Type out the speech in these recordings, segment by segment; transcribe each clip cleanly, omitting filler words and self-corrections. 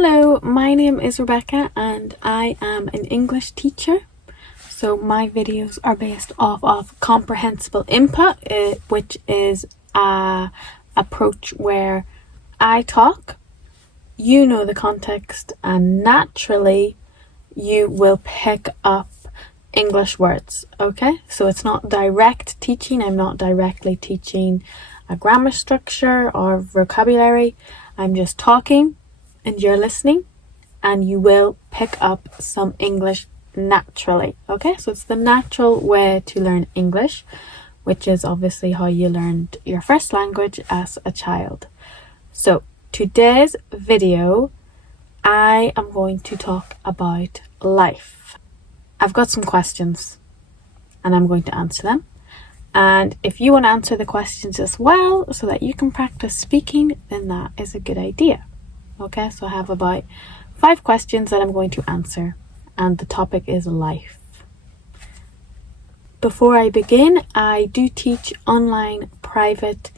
Hello, my name is Rebecca and I am an English teacher. So my videos are based off of Comprehensible input, which is a approach where I talk, you know the context, and naturally you will pick up English words, okay? So it's not direct teaching. I'm not directly teaching a grammar structure or vocabulary. I'm just talking and you're listening and you will pick up some English naturally, okay? So it's the natural way to learn English, which is obviously how you learned your first language as a child. So today's video, I am going to talk about life. I've got some questions and I'm going to answer them. And if you want to answer the questions as well so that you can practice speaking, then that is a good idea. Okay, so I have about 5 questions that I'm going to answer, and the topic is life. Before I begin, I do teach online private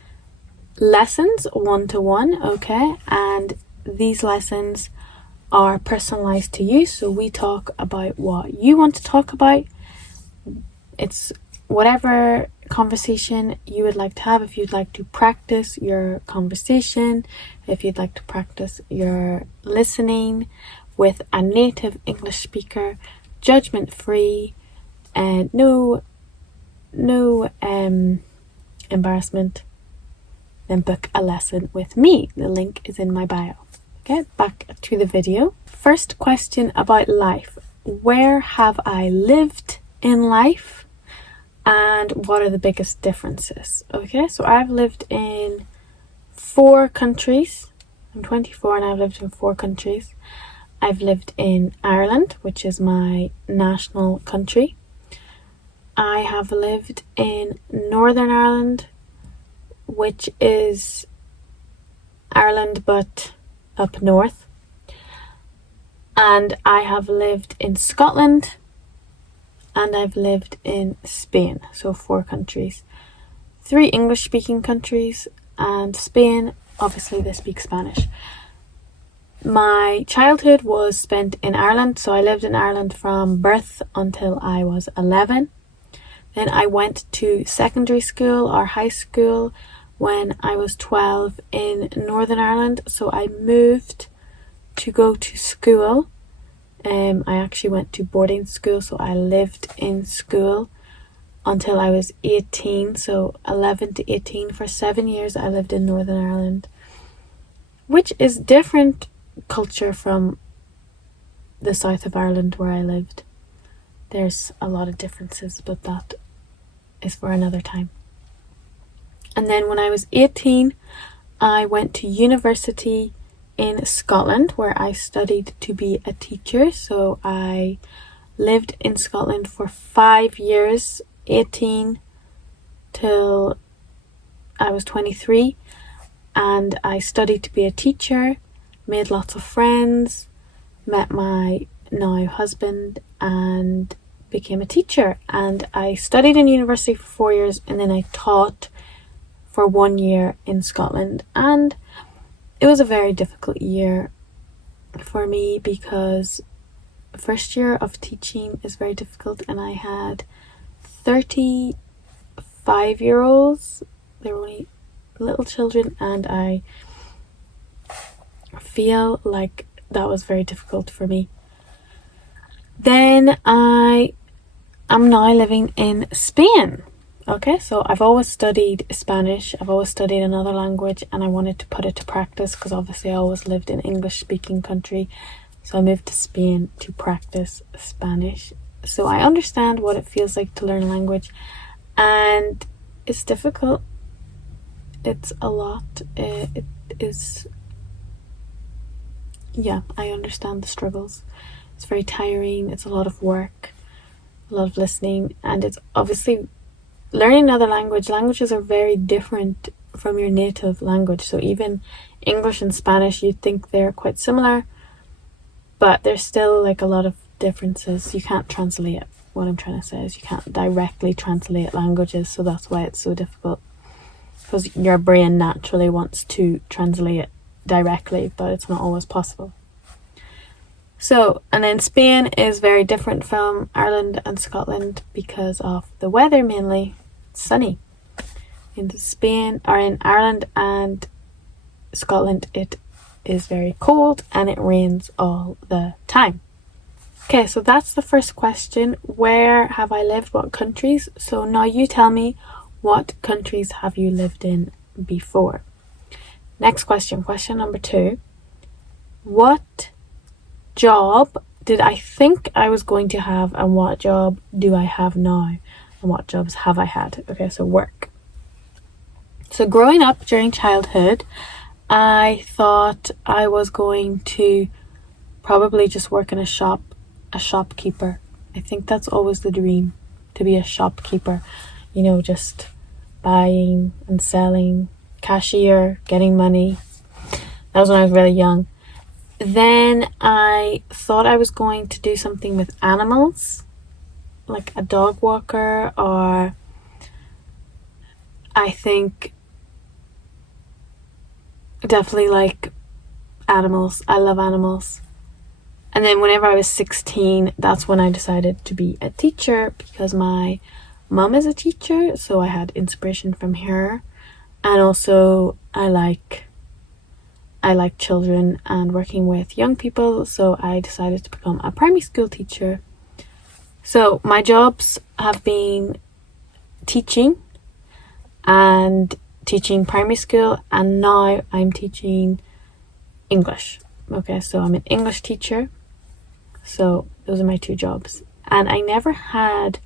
lessons 1-to-1, okay, and these lessons are personalized to you, so we talk about what you want to talk about. It's whatever conversation you would like to have. If you'd like to practice your conversation, if you'd like to practice your listening with a native English speaker, judgment free, and no embarrassment, then book a lesson with me. The link is in my bio. Okay, back to the video. First question about life. Where have I lived in life? And what are the biggest differences? Okay, so I've lived in 4 countries. I'm 24 and I've lived in 4 countries. I've lived in Ireland, which is my national country. I have lived in Northern Ireland, which is Ireland but up north. And I have lived in Scotland. And I've lived in Spain, so 4 countries. 3 English-speaking countries, and Spain, obviously they speak Spanish. My childhood was spent in Ireland, so I lived in Ireland from birth until I was 11. Then I went to secondary school or high school when I was 12 in Northern Ireland, so I moved to go to school. I actually went to boarding school, so I lived in school until I was 18, so 11 to 18. For 7 years I lived in Northern Ireland, which is different culture from the south of Ireland where I lived. There's a lot of differences, but that is for another time. And then when I was 18, I went to university in Scotland, where I studied to be a teacher. So I lived in Scotland for 5 years, 18 till I was 23, and I studied to be a teacher, made lots of friends, met my now husband, and became a teacher. And I studied in university for 4 years, and then I taught for 1 year in Scotland. And it was a very difficult year for me because first year of teaching is very difficult, and I had 35-year-olds. They were only little children, and I feel like that was very difficult for me. Then I am now living in Spain. Okay, so I've always studied Spanish, I've always studied another language, and I wanted to put it to practice because obviously I always lived in English-speaking country, so I moved to Spain to practice Spanish. So I understand what it feels like to learn a language, and it's difficult. It's a lot. It is, yeah, I understand the struggles. It's very tiring, it's a lot of work, a lot of listening, and it's obviously learning another language. Languages are very different from your native language. So even English and Spanish, you'd think they're quite similar, but there's still like a lot of differences. You can't translate. What I'm trying to say is you can't directly translate languages, so that's why it's so difficult. Because your brain naturally wants to translate directly, but it's not always possible. So, and then Spain is very different from Ireland and Scotland because of the weather mainly. It's sunny. In Spain, or in Ireland and Scotland, it is very cold and it rains all the time. Okay, so that's the first question. Where have I lived? What countries? So now you tell me, what countries have you lived in before? Next question, question number 2. What job did I think I was going to have, and what job do I have now? And what jobs have I had? Okay, so work. So growing up during childhood, I thought I was going to probably just work in a shop, a shopkeeper. I think that's always the dream, to be a shopkeeper. You know, just buying and selling, cashier, getting money. That was when I was really young. Then I thought I was going to do something with animals, like a dog walker, or I think definitely like animals. I love animals. And then whenever I was 16, that's when I decided to be a teacher, because my mum is a teacher, so I had inspiration from her. And also I like children and working with young people, so I decided to become a primary school teacher. So my jobs have been teaching and teaching primary school, and now I'm teaching English. Okay, so I'm an English teacher. So those are my 2 jobs. And I never had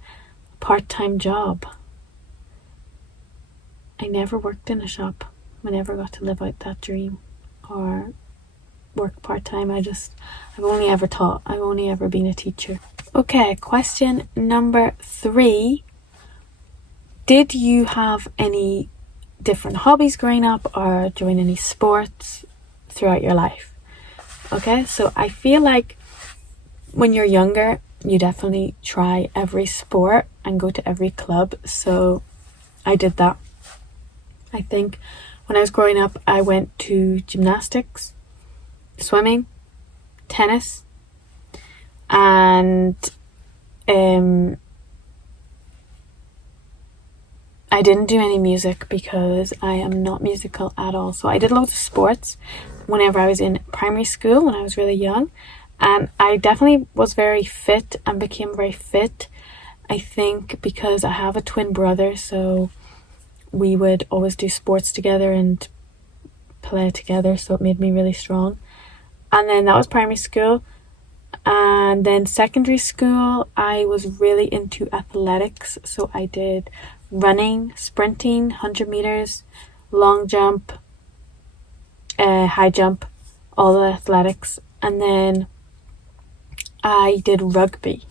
a part-time job. I never worked in a shop. I never got to live out that dream or work part-time. I've only ever taught. I've only ever been a teacher. Okay, question number 3. Did you have any different hobbies growing up, or join any sports throughout your life? Okay, so I feel like when you're younger, you definitely try every sport and go to every club. So I did that. I think when I was growing up, I went to gymnastics, swimming, tennis, and I didn't do any music because I am not musical at all. So I did loads of sports whenever I was in primary school, when I was really young. And I definitely was very fit and became very fit. I think because I have a twin brother, so we would always do sports together and play together, so it made me really strong. And then that was primary school. And then secondary school, I was really into athletics. So I did running, sprinting, 100 meters, long jump, high jump, all the athletics. And then I did rugby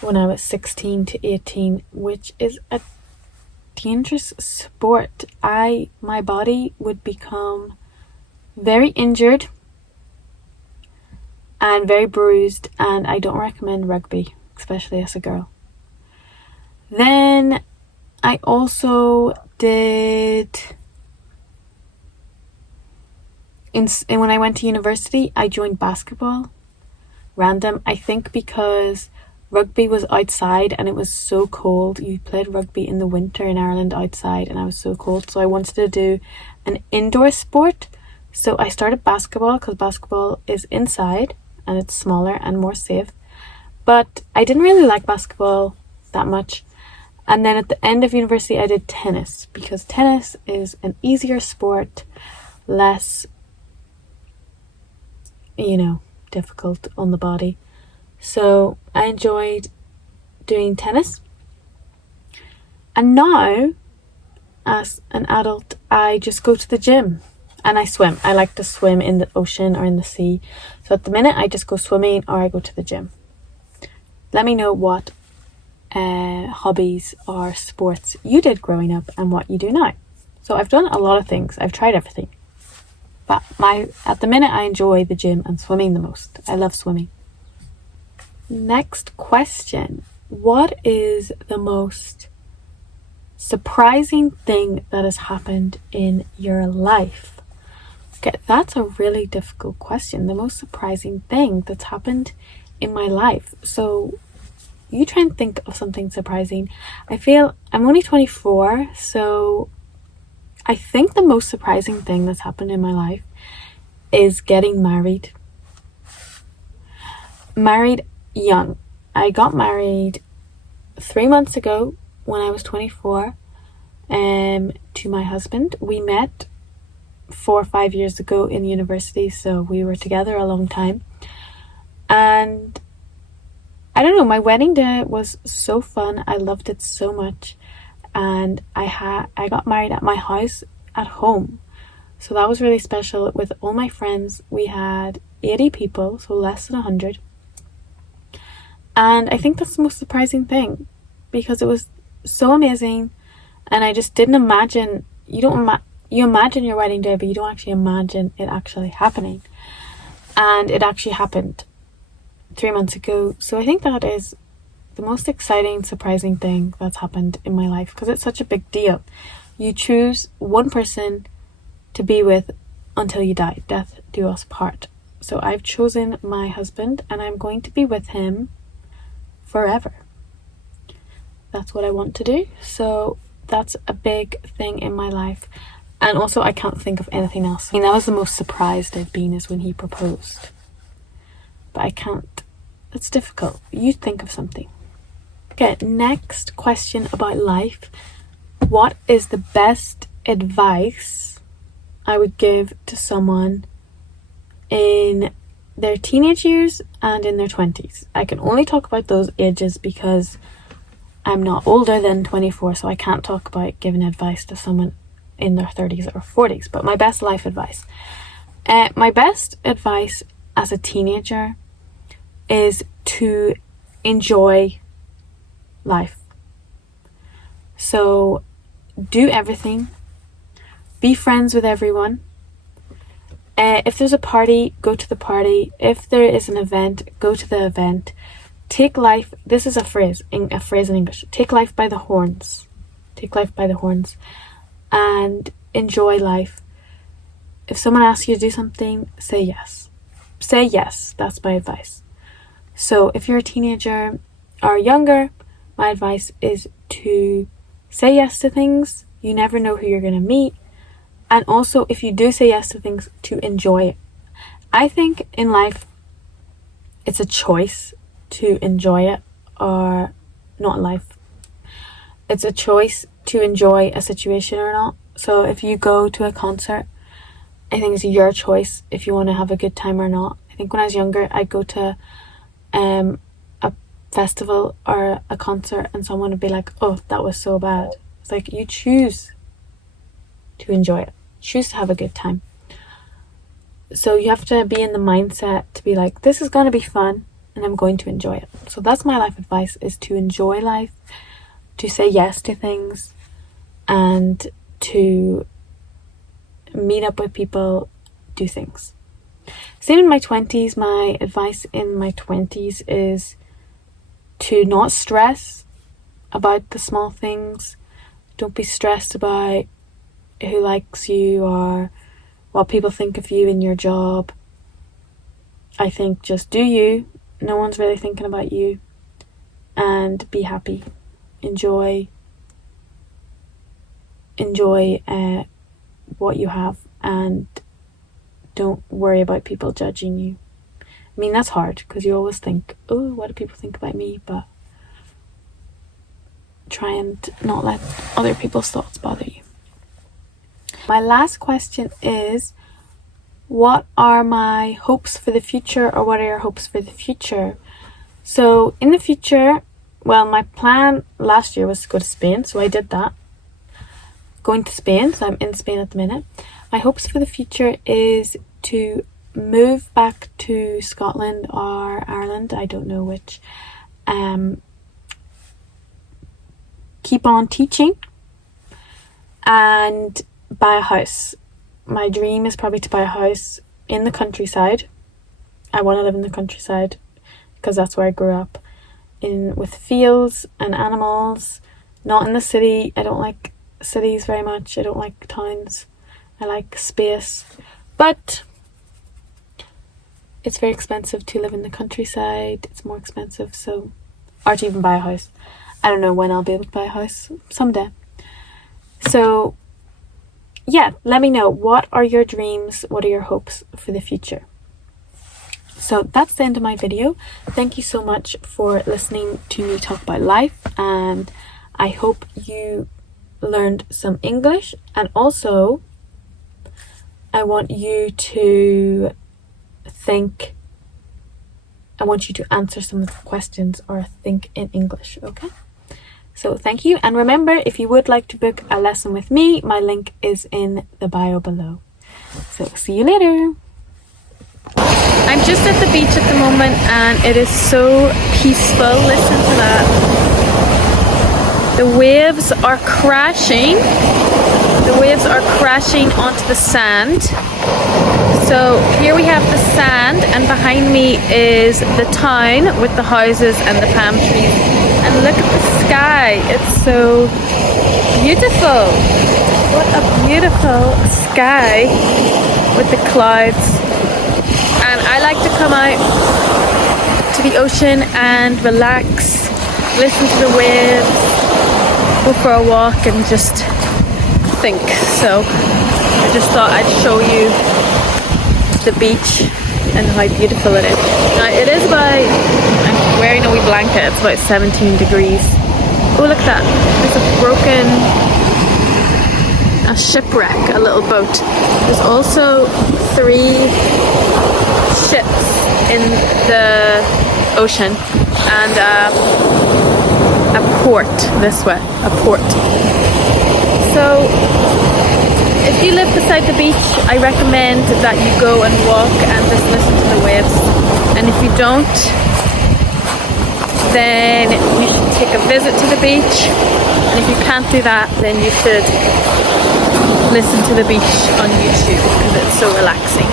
when I was 16 to 18, which is a dangerous sport. My body would become very injured and very bruised, and I don't recommend rugby, especially as a girl. Then I also did, when I went to university, I joined basketball. Random, I think because rugby was outside and it was so cold. You played rugby in the winter in Ireland outside, and I was so cold, so I wanted to do an indoor sport. So I started basketball because basketball is inside and it's smaller and more safe. But I didn't really like basketball that much. And then at the end of university, I did tennis, because tennis is an easier sport, less, difficult on the body. So I enjoyed doing tennis. And now, as an adult, I just go to the gym and I swim. I like to swim in the ocean or in the sea. So at the minute, I just go swimming or I go to the gym. Let me know what hobbies or sports you did growing up and what you do now. So I've done a lot of things. I've tried everything. But at the minute, I enjoy the gym and swimming the most. I love swimming. Next question. What is the most surprising thing that has happened in your life? Okay, that's a really difficult question. The most surprising thing that's happened in my life. So you try and think of something surprising. I feel I'm only 24, so I think the most surprising thing that's happened in my life is getting married. Married young. I got married 3 months ago when I was 24 to my husband. We met 4 or 5 years ago in university, so we were together a long time. And I don't know, my wedding day was so fun. I loved it so much. And I got married at my house at home. So that was really special with all my friends. We had 80 people, so less than 100. And I think that's the most surprising thing because it was so amazing. And I just didn't imagine, you imagine your wedding day, but you don't actually imagine it actually happening. And it actually happened 3 months ago. So I think that is the most exciting, surprising thing that's happened in my life because it's such a big deal. You choose one person to be with until you die. Death do us part. So I've chosen my husband and I'm going to be with him forever. That's what I want to do. So that's a big thing in my life. And also I can't think of anything else. I mean, that was the most surprised I've been is when he proposed. But I can't. It's difficult. You think of something. Okay, next question about life. What is the best advice I would give to someone in their teenage years and in their 20s? I can only talk about those ages because I'm not older than 24, so I can't talk about giving advice to someone in their 30s or 40s. But my best life advice. My best advice as a teenager is to enjoy life. So do everything. Be friends with everyone. If there's a party, go to the party. If there is an event, go to the event. Take life, this is a phrase in English. Take life by the horns. Take life by the horns. And enjoy life. If someone asks you to do something, say yes. Say yes. That's my advice. So if you're a teenager or younger, my advice is to say yes to things. You never know who you're going to meet. And also, if you do say yes to things, to enjoy it. I think in life, it's a choice to enjoy it or not life. It's a choice to enjoy a situation or not. So if you go to a concert, I think it's your choice if you want to have a good time or not. I think when I was younger, I'd go to a festival or a concert and someone would be like, oh, that was so bad. It's like you choose to enjoy it. Choose to have a good time. So you have to be in the mindset to be like, this is going to be fun and I'm going to enjoy it. So that's my life advice, is to enjoy life, to say yes to things, and to meet up with people, do things. Same in my 20s. My advice in my 20s is to not stress about the small things. Don't be stressed about who likes you or what people think of you in your job. I think just do you. No one's really thinking about you. And be happy. Enjoy what you have, and don't worry about people judging you. I mean, that's hard because you always think, oh, what do people think about me? But try and not let other people's thoughts bother you. My last question is, what are my hopes for the future, or what are your hopes for the future? So in the future, well, my plan last year was to go to Spain, so I did that. Going to Spain, so I'm in Spain at the minute. My hopes for the future is to move back to Scotland or Ireland, I don't know which. Keep on teaching and buy a house. My dream is probably to buy a house in the countryside. I want to live in the countryside because that's where I grew up, with fields and animals, not in the city. I don't like cities very much. I don't like towns. I like space. But it's very expensive to live in the countryside. It's more expensive, so, or to even buy a house. I don't know when I'll be able to buy a house. Someday. So yeah, let me know, what are your dreams? What are your hopes for the future? So that's the end of my video. Thank you so much for listening to me talk about life, and I hope you learned some English. And also, I want you to answer some of the questions or think in English, okay? So thank you, and remember, if you would like to book a lesson with me, my link is in the bio below. So see you later. I'm just at the beach at the moment and it is so peaceful. Listen to that. The waves are crashing. The waves are crashing onto the sand. So here we have the sand, and behind me is the town with the houses and the palm trees. And look at the sky. It's so beautiful. What a beautiful sky with the clouds. And I like to come out to the ocean and relax, listen to the waves, go for a walk and just think. So I just thought I'd show you the beach and how beautiful it is. Now it is about, I'm wearing a wee blanket, it's about 17 degrees. Oh, look at that. There's a shipwreck, a little boat. There's also 3 ships in the ocean and a port this way, a port. So if you live beside the beach, I recommend that you go and walk and just listen to the waves. And if you don't, then you should take a visit to the beach. And if you can't do that, then you should listen to the beach on YouTube because it's so relaxing.